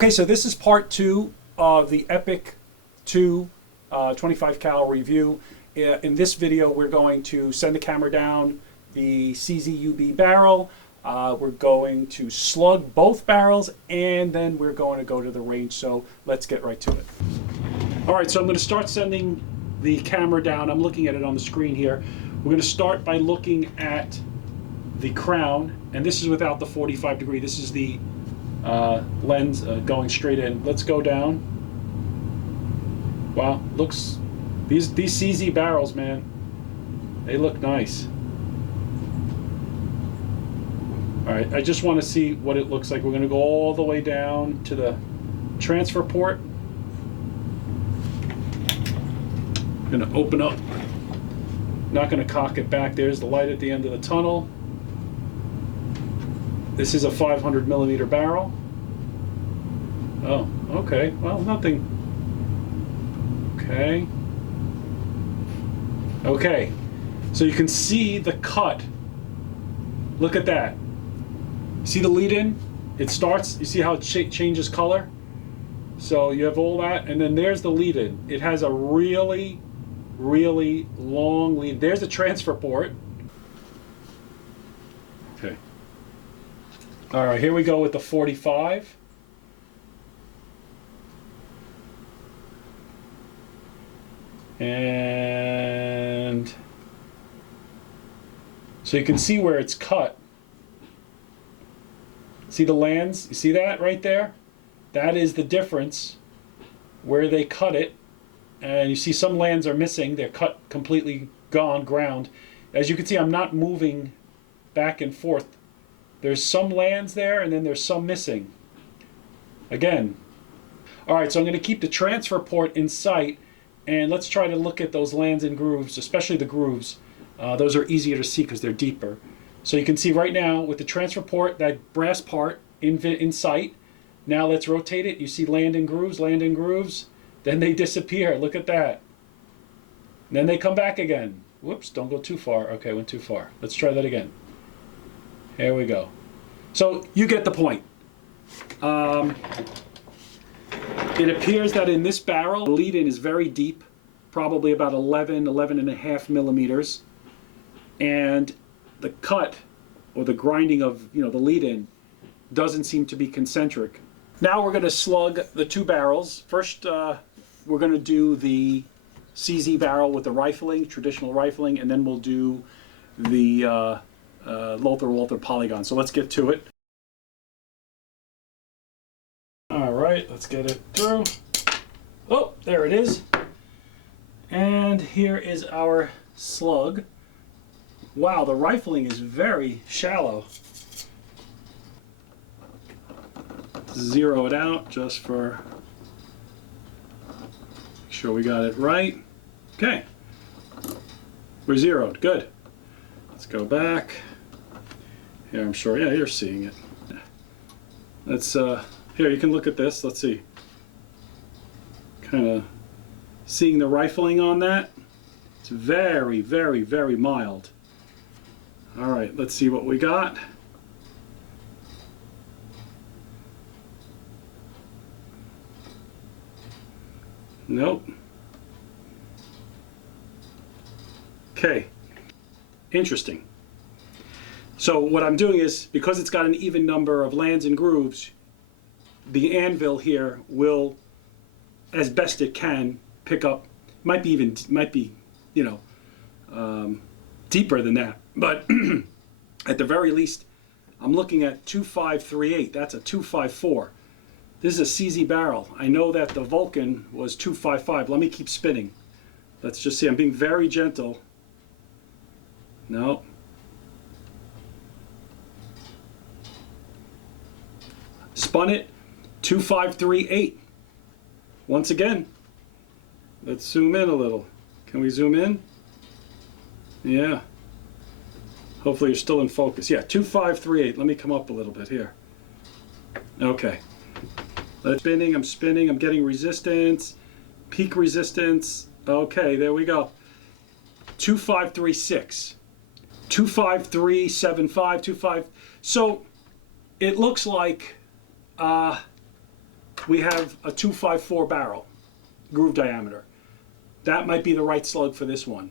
Okay, so this is part 2 of the Epic 2 25 cal review. In this video, we're going to send the camera down the CZUB barrel. We're going to slug both barrels, and then we're going to go to the range. So let's get right to it. All right, so I'm going to start sending the camera down. I'm looking at it on the screen here. We're going to start by looking at the crown, and this is without the 45 degree. This is the lens going straight in. Let's go down. Wow, looks, these CZ barrels, man, they look nice. All right, I just want to see what it looks like. We're going to go all the way down to the transfer port. I'm going to open up. Not going to cock it back. There's the light at the end of the tunnel. This is a 500 millimeter barrel. Oh, okay. Well, nothing. Okay. Okay. So you can see the cut. Look at that. See the lead in? It starts, you see how it changes color? So you have all that, and then there's the lead in. It has a really, really long lead. There's the transfer port. Okay. All right, here we go with the 45. And so you can see where it's cut. See the lands? You see that right there? That is the difference where they cut it. And you see some lands are missing. They're cut completely gone, ground. As you can see, I'm not moving back and forth. There's some lands there, and then there's some missing. Again. All right, so I'm going to keep the transfer port in sight, and let's try to look at those lands and grooves, especially the grooves. Those are easier to see because they're deeper. So you can see right now with the transfer port, that brass part in sight. Now let's rotate it. You see land and grooves, then they disappear. Look at that. And then they come back again. Whoops, don't go too far. Okay, went too far. Let's try that again. Here we go. So you get the point. It appears that in this barrel, the lead-in is very deep, probably about 11.5 millimeters. And the cut, or the grinding of the lead-in, doesn't seem to be concentric. Now we're going to slug the two barrels. First, we're going to do the CZ barrel with the rifling, traditional rifling, and then we'll do the Lothar Walther Polygon. So let's get to it. All right, let's get it through. Oh, there it is. And here is our slug. Wow, the rifling is very shallow. Zero it out just for make sure we got it right. Okay, we're zeroed. Good. Let's go back. Here, I'm sure. Yeah, you're seeing it. Let's here, you can look at this. Let's see. Kind of seeing the rifling on that. It's very, very, very mild. All right, let's see what we got. Nope. Okay. Interesting. So what I'm doing is, because it's got an even number of lands and grooves, the anvil here will, as best it can, pick up, might be deeper than that. But at the very least, I'm looking at 2538. That's a 254. This is a CZ barrel. I know that the Vulcan was 255. Let me keep spinning. Let's just see. I'm being very gentle. No. Spun it. 2538. Once again, let's zoom in a little. Can we zoom in? Yeah. Hopefully you're still in focus. Yeah, 2538. Let me come up a little bit here. Okay. I'm spinning, I'm getting resistance, peak resistance. Okay, there we go. 2536. 25375, 25. So it looks like we have a 254 barrel, groove diameter. That might be the right slug for this one.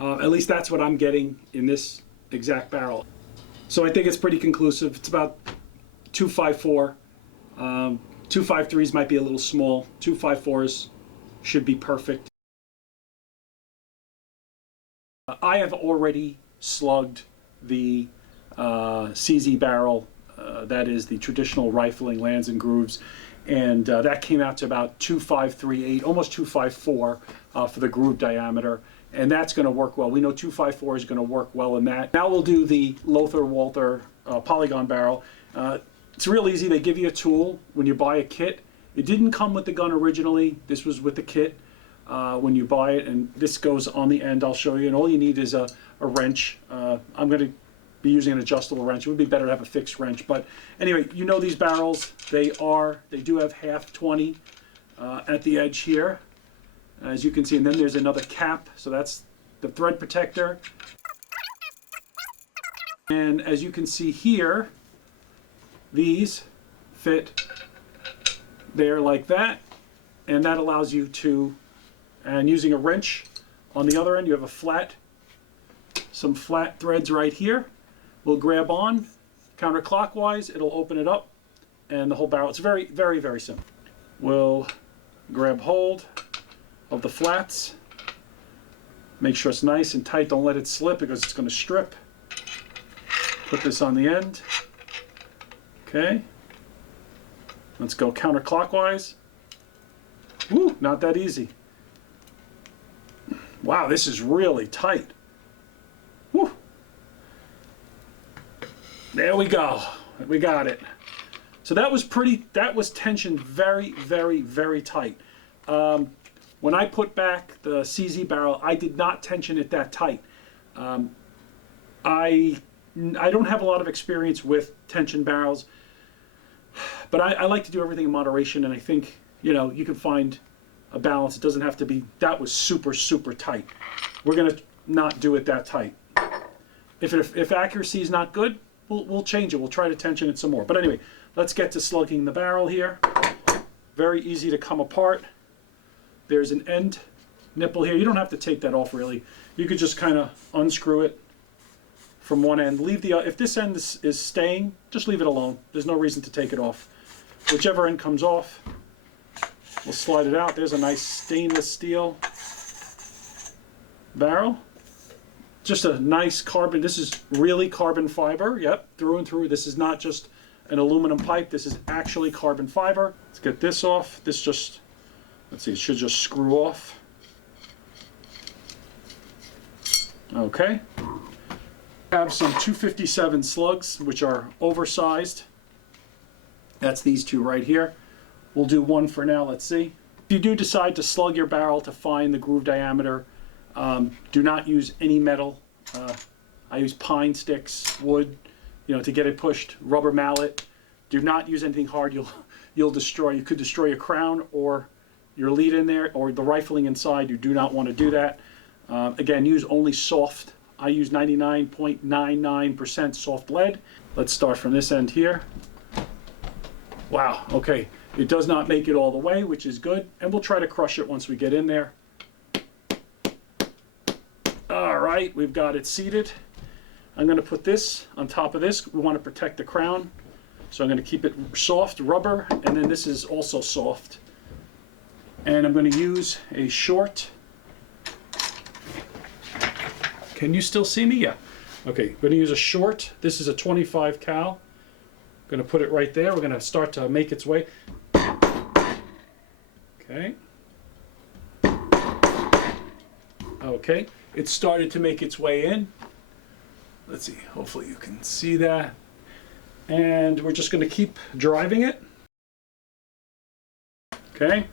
At least that's what I'm getting in this exact barrel. So I think it's pretty conclusive. It's about 254. 253s might be a little small. 254s should be perfect. I have already slugged the CZ barrel. That is the traditional rifling lands and grooves. And that came out to about 2538, almost 254 for the groove diameter. And that's going to work well. We know 254 is going to work well in that. Now we'll do the Lothar Walther Polygon barrel. It's real easy. They give you a tool when you buy a kit. It didn't come with the gun originally. This was with the kit when you buy it. And this goes on the end. I'll show you. And all you need is a wrench. I'm going to be using an adjustable wrench. It would be better to have a fixed wrench. But anyway, you know these barrels. They do have half 20 at the edge here, as you can see. And then there's another cap. So that's the thread protector. And as you can see here, these fit there like that, and that allows you to, and using a wrench on the other end, you have some flat threads right here. We'll grab on counterclockwise, it'll open it up, and the whole barrel. It's very, very, very simple. We'll grab hold of the flats, make sure it's nice and tight, don't let it slip because it's going to strip. Put this on the end. Okay, let's go counterclockwise. Woo, not that easy. Wow, this is really tight. Woo. There we go. We got it. So that was tensioned very, very, very tight. When I put back the CZ barrel, I did not tension it that tight. I don't have a lot of experience with tension barrels, but I like to do everything in moderation, and I think, you know, you can find a balance. It doesn't have to be, that was super, super tight. We're going to not do it that tight. If accuracy is not good, we'll change it. We'll try to tension it some more. But anyway, let's get to slugging the barrel here. Very easy to come apart. There's an end nipple here. You don't have to take that off really. You could just kind of unscrew it from one end. Leave the if this end is staying, just leave it alone. There's no reason to take it off. Whichever end comes off, we'll slide it out. There's a nice stainless steel barrel. Just a nice carbon. This is really carbon fiber. Yep, through and through. This is not just an aluminum pipe. This is actually carbon fiber. Let's get this off. This just, let's see, it should just screw off. Okay. Have some 257 slugs, which are oversized. That's these two right here. We'll do one for now. Let's see. If you do decide to slug your barrel to find the groove diameter, do not use any metal. I use pine sticks, wood, you know, to get it pushed. Rubber mallet. Do not use anything hard. You'll destroy. You could destroy your crown or your lead in there, or the rifling inside. You do not want to do that. Again, use only soft. I use 99.99% soft lead. Let's start from this end here. Wow, okay. It does not make it all the way, which is good. And we'll try to crush it once we get in there. All right, we've got it seated. I'm going to put this on top of this. We want to protect the crown. So I'm going to keep it soft, rubber, and then this is also soft. And I'm going to use a short. Can you still see me? Yeah. Okay, I'm going to use a short. This is a 25 cal. I'm going to put it right there. We're going to start to make its way. Okay. Okay, it started to make its way in. Let's see, hopefully you can see that. And we're just going to keep driving it. Okay.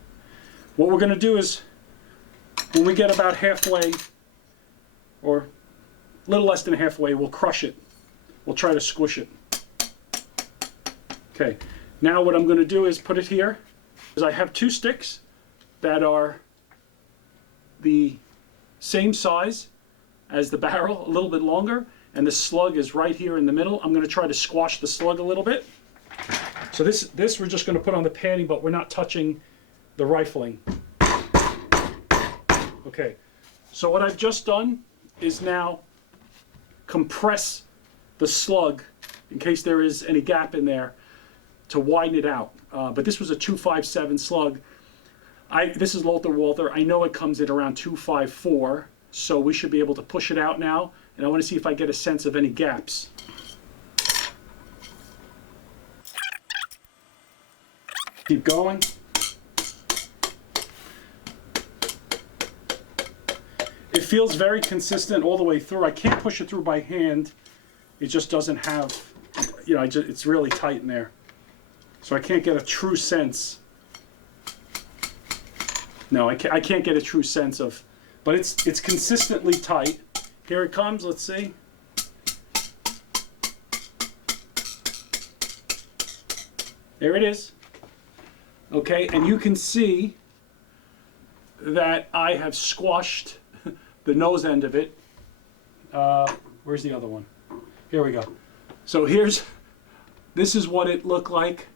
What we're going to do is, when we get about halfway, or a little less than halfway, we'll crush it. We'll try to squish it. Okay, now what I'm going to do is put it here. I have two sticks that are the same size as the barrel, a little bit longer, and the slug is right here in the middle. I'm going to try to squash the slug a little bit. So this we're just going to put on the padding, but we're not touching the rifling. Okay, so what I've just done is now compress the slug in case there is any gap in there to widen it out. But this was a 257 slug. This is Lothar Walther. I know it comes in around 254, so we should be able to push it out now. And I want to see if I get a sense of any gaps. Keep going. It feels very consistent all the way through. I can't push it through by hand. It just doesn't have, you know, it's really tight in there. So I can't get a true sense. No, I can't get a true sense of, but it's consistently tight. Here it comes, let's see. There it is. Okay, and you can see that I have squashed the nose end of it. Where's the other one? Here we go. So this is what it looked like,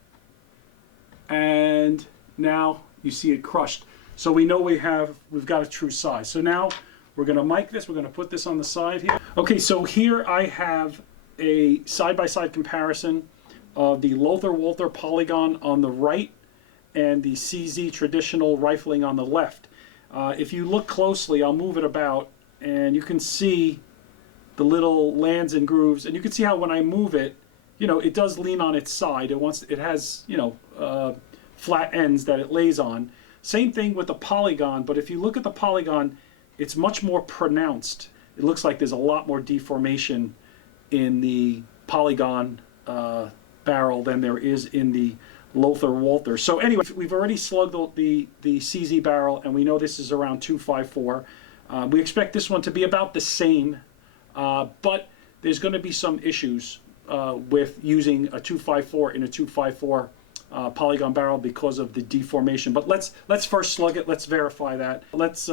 and now you see it crushed. So we know we've got a true size. So now we're going to mic this. We're going to put this on the side here. Okay, so here I have a side-by-side comparison of the Lothar Walther Polygon on the right and the CZ traditional rifling on the left. If you look closely, I'll move it about, and you can see the little lands and grooves, and you can see how when I move it, you know, it does lean on its side. It has, you know, flat ends that it lays on. Same thing with the Polygon, but if you look at the Polygon, it's much more pronounced. It looks like there's a lot more deformation in the Polygon barrel than there is in the Lothar Walther. So anyway, we've already slugged the CZ barrel, and we know this is around 254. We expect this one to be about the same, but there's going to be some issues with using a 254 in a 254 Polygon barrel because of the deformation. But let's first slug it. Let's verify that. Let's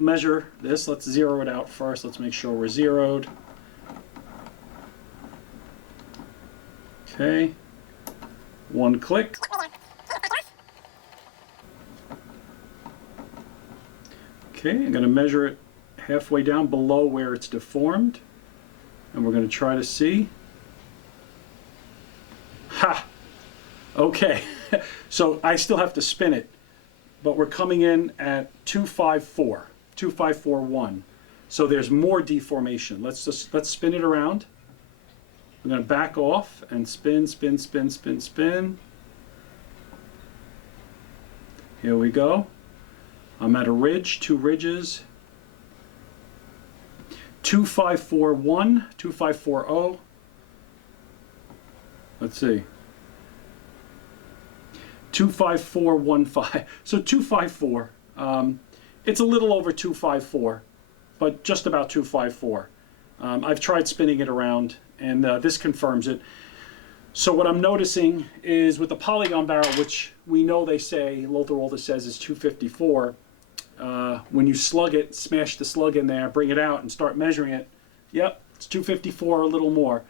measure this. Let's zero it out first. Let's make sure we're zeroed. Okay. One click. Okay, I'm going to measure it halfway down below where it's deformed, and we're going to try to see. Ha! Okay, so I still have to spin it, but we're coming in at 254, 2541. So there's more deformation. Let's spin it around. I'm going to back off and spin, spin, spin, spin, spin. Here we go. I'm at a ridge, two ridges. 2541, 2540. Let's see. 25415. So 254. It's a little over 254, but just about 254. I've tried spinning it around, and this confirms it. So what I'm noticing is with the Polygon barrel, which we know they say, Lothar Walther says is 254, when you slug it, smash the slug in there, bring it out and start measuring it, yep, it's 254, a little more.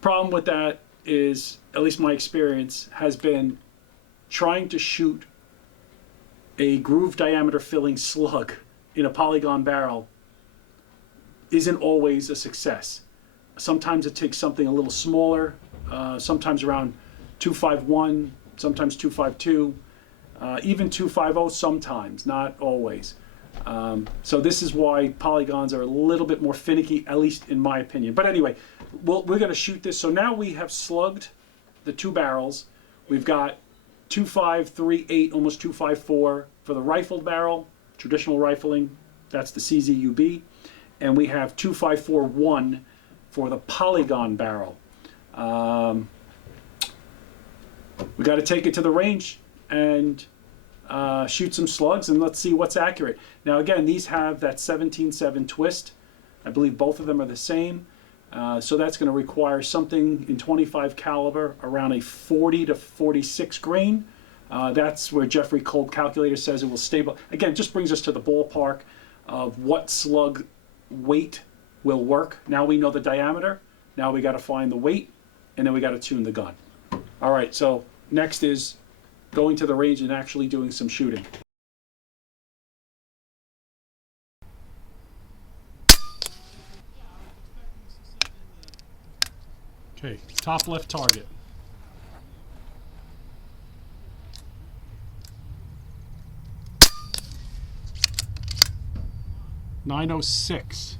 Problem with that is, at least my experience, has been trying to shoot a groove diameter filling slug in a Polygon barrel isn't always a success. Sometimes it takes something a little smaller, sometimes around 251, sometimes 252, even 250 sometimes, not always. So this is why polygons are a little bit more finicky, at least in my opinion. But anyway, we're going to shoot this. So now we have slugged the two barrels. We've got 2538, almost 254 for the rifled barrel, traditional rifling. That's the CZUB. And we have 2541 for the Polygon barrel. We got to take it to the range and shoot some slugs, and let's see what's accurate. Now again, these have that 17.7 twist. I believe both of them are the same. So that's going to require something in 25 caliber around a 40 to 46 grain. That's where Jeffrey Kolb calculator says it will stable. Again, just brings us to the ballpark of what slug weight will work. Now we know the diameter. Now we got to find the weight and then we got to tune the gun. All right, so next is going to the range and actually doing some shooting. Okay, top left target. .906.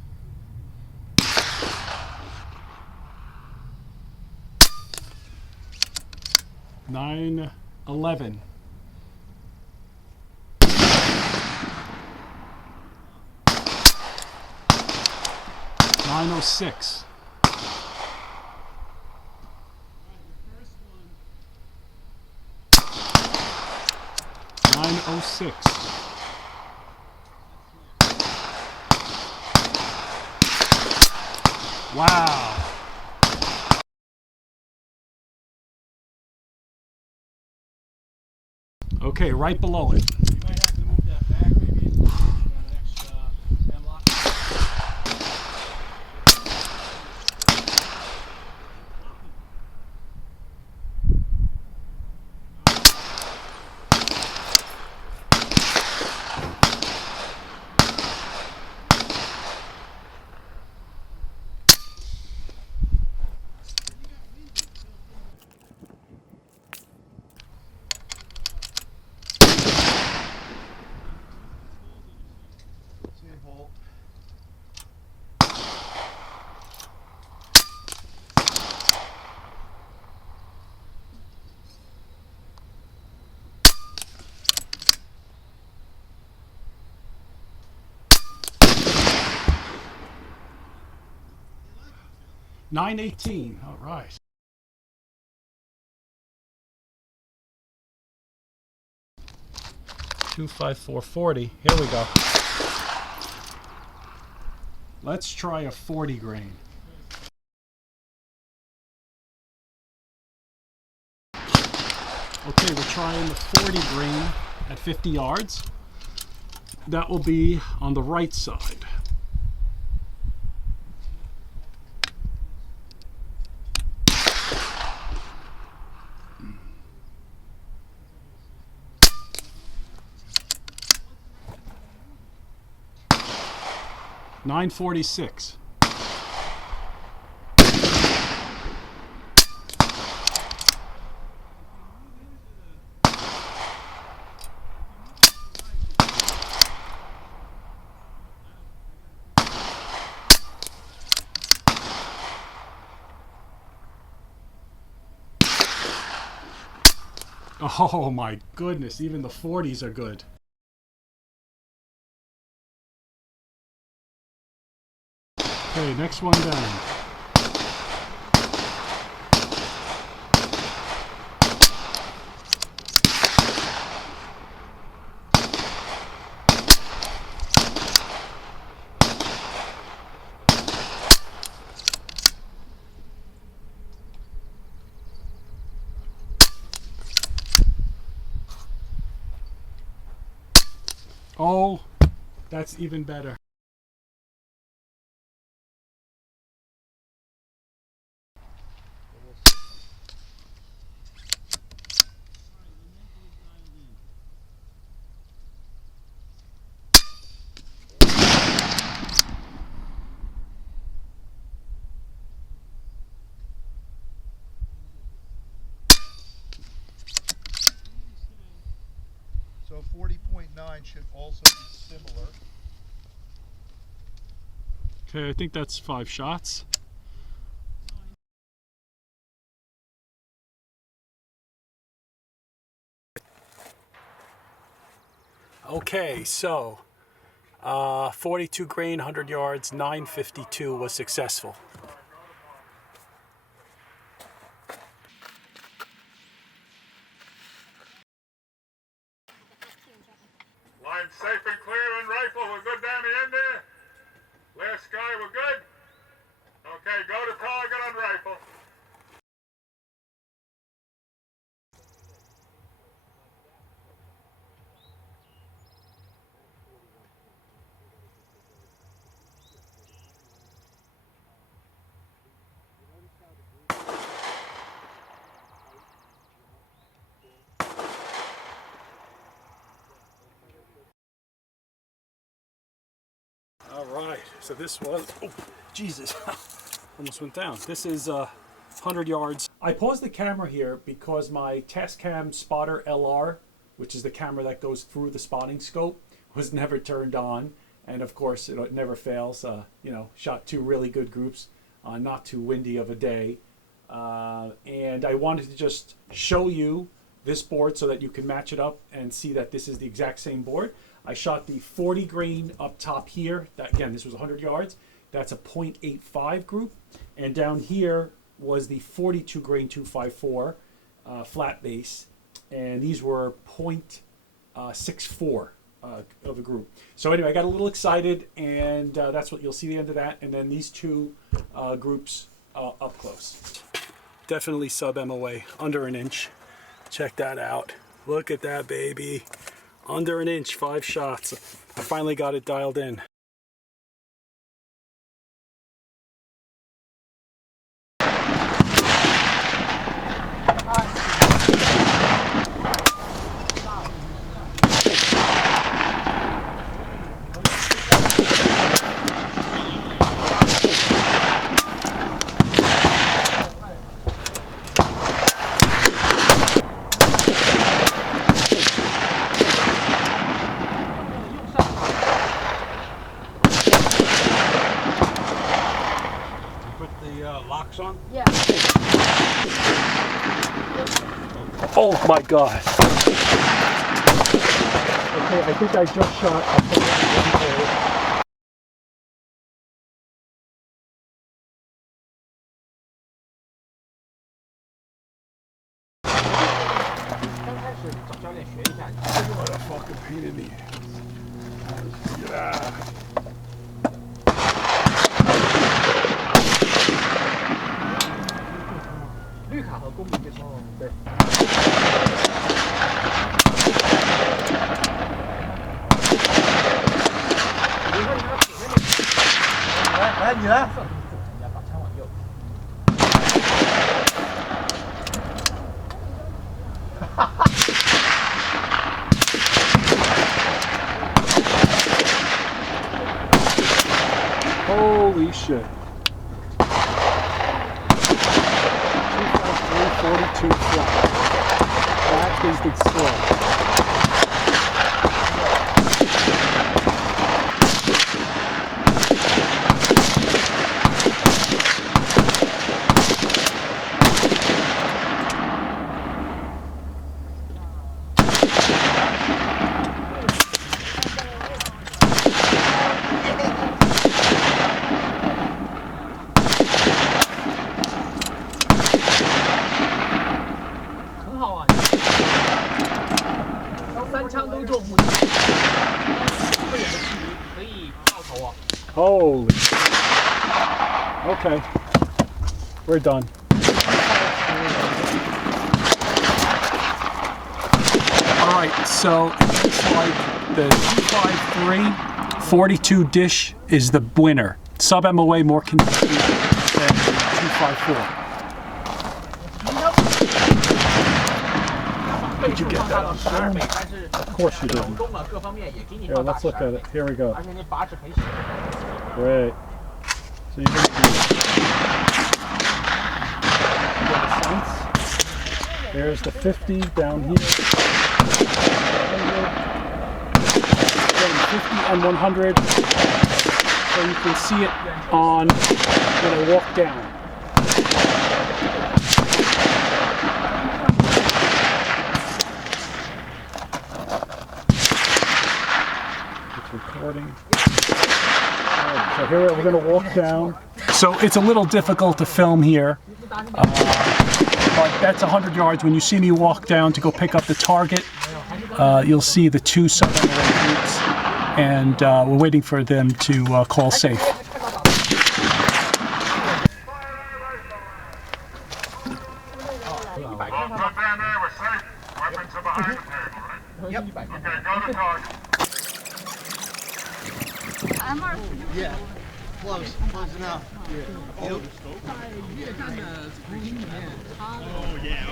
.911. 906. 906. Wow. Okay, right below it. You might have to move that back maybe if you got an extra hemlock. 918. All right. .25440. Here we go. Let's try a 40 grain. Okay, we're trying the 40 grain at 50 yards. That will be on the right side. .946. Oh my goodness, even the 40s are good. Okay, next one down. Oh, that's even better. So 40.9 should also be similar. Okay, I think that's 5 shots. Okay, so 42 grain, 100 yards, 952 was successful. Line safe and clear and rifle. We're good down the end there. Last guy, we're good. Okay, go to Polygon on rifle. So this was, oh, Jesus, almost went down. This is 100 yards. I paused the camera here because my Tascam Spotter LR, which is the camera that goes through the spotting scope, was never turned on. And of course, it never fails. You know, shot 2 really good groups, not too windy of a day. And I wanted to just show you this board so that you can match it up and see that this is the exact same board. I shot the 40 grain up top here. That, again, this was 100 yards. That's a 0.85 group. And down here was the 42 grain 254 flat base. And these were 0.64 of a group. So anyway, I got a little excited, and that's what you'll see the end of that. And then these 2 groups up close. Definitely sub MOA, under an inch. Check that out. Look at that, baby. Under an inch, 5 shots. I finally got it dialed in. Locks on? Yeah. Oh my God. Okay, I think I just shot a What a fucking pain in the ass. Yeah. Holy shit. 253, 42 flat. That is the slug. Holy. Okay. We're done. Alright, so it looks like the 253 42 dish is the winner. Sub MOA more consistent than the 254. Did you get that on film? Of course you didn't. Here, let's look at it. Here we go. Great. So you can get a sense. There's the 50 down here. 50 and 100. So you can see it on when I walk down. Recording. Right, so here we're going to walk down. So it's a little difficult to film here, but that's 100 yards. When you see me walk down to go pick up the target, you'll see the 2 sub MOA groups, and we're waiting for them to call safe. Yep. Okay, go to target. Yeah. Close enough. Oh yeah.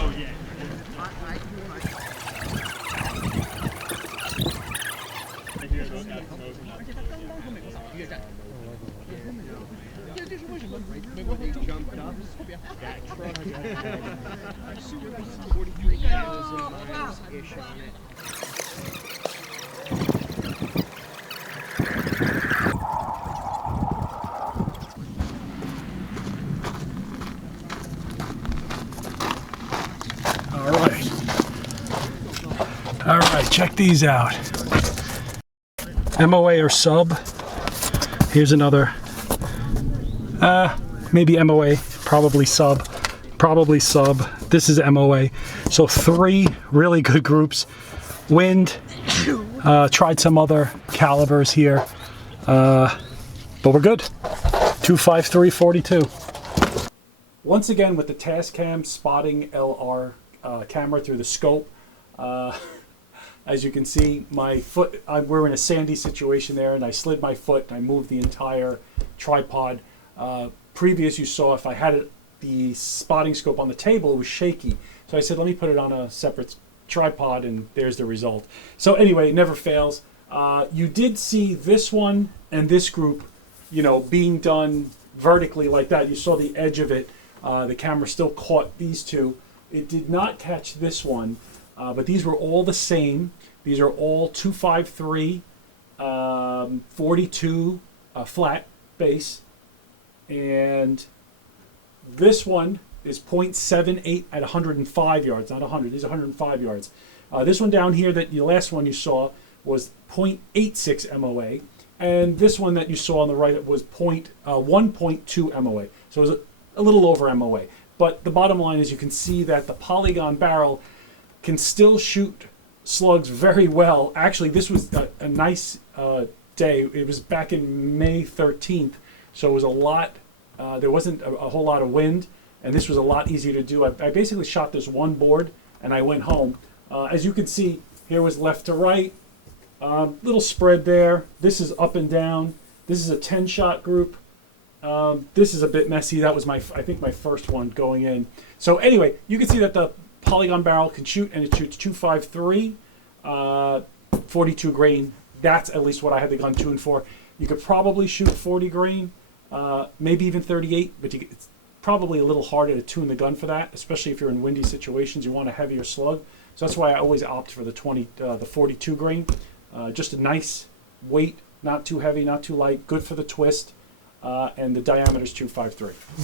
43 kilos in miles-ish on it. All right, check these out. MOA or sub. Here's another. Maybe MOA, probably sub. Probably sub. This is MOA. So 3 really good groups. Wind. Tried some other calibers here. But we're good. 25342. Once again with the Tascam Spotting LR camera through the scope. As you can see, my foot, we're in a sandy situation there, and I slid my foot and I moved the entire tripod. Previous you saw, if I had the spotting scope on the table, it was shaky. So I said, let me put it on a separate tripod, and there's the result. So anyway, it never fails. You did see this one and this group, you know, being done vertically like that. You saw the edge of it. The camera still caught these two. It did not catch this one. But these were all the same. These are all 253, 42 flat base. And this one is 0.78 at 105 yards, not 100. These are 105 yards. This one down here, that the last one you saw, was 0.86 MOA. And this one that you saw on the right was 1.2 MOA. So it was a little over MOA. But the bottom line is you can see that the Polygon barrel can still shoot slugs very well. Actually, this was a nice day. It was back in May 13th, so it was a lot. There wasn't a whole lot of wind, and this was a lot easier to do. I basically shot this one board, and I went home. As you can see, here was left to right. Little spread there. This is up and down. This is a 10-shot group. This is a bit messy. That was I think my first one going in. So anyway, you can see that the Polygon barrel can shoot, and it shoots 253, 42 grain. That's at least what I had the gun tuned for. You could probably shoot 40 grain, maybe even 38, but it's probably a little harder to tune the gun for that, especially if you're in windy situations. You want a heavier slug, so that's why I always opt for the 42 grain. Just a nice weight, not too heavy, not too light, good for the twist, and the diameter is 253.